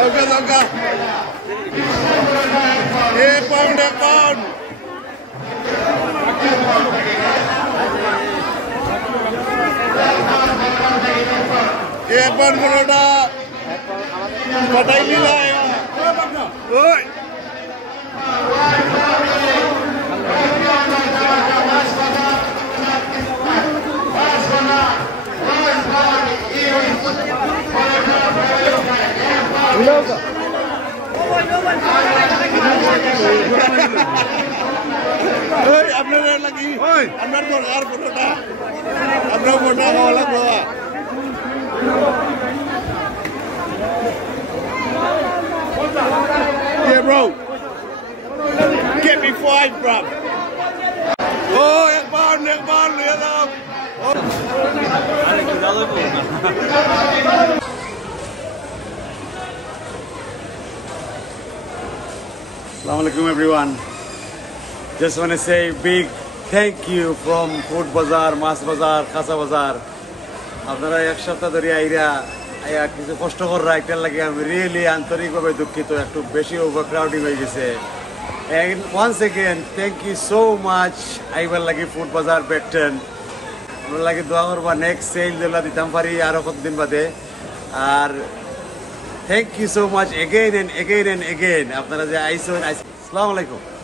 Doga. Pound. Pound Baroda. Batai Mela. Oi. আপনারা লাগি আপনার দরকার পুরোটা আপনার মোটা খাওয়া লাগলো Yeah, bro. Get me 5, bro. Oh, ek pound, lihat up. Assalamu alaikum everyone. Just want to say big thank you from Food Bazar, Mas Bazar, Khasa Bazar. আপনারা এক সপ্তাহ ধরে আইয়া কিছু কষ্টকর রাইটার লাগে আমি রিয়েলি আন্তরিকভাবে দুঃখিত একটু বেশি ওভারক্রাউডিং হয়ে গেছে and once again thank you so much আইবার লাগি ফুড বাজার বেকটেন আমরা লাগি দোয়া করবা নেক্সট সেল দিলা দিতাম পারি আরো কতদিন বাদে আর thank you so much again and again আপনারা যে আইসেন আসসালামু আলাইকুম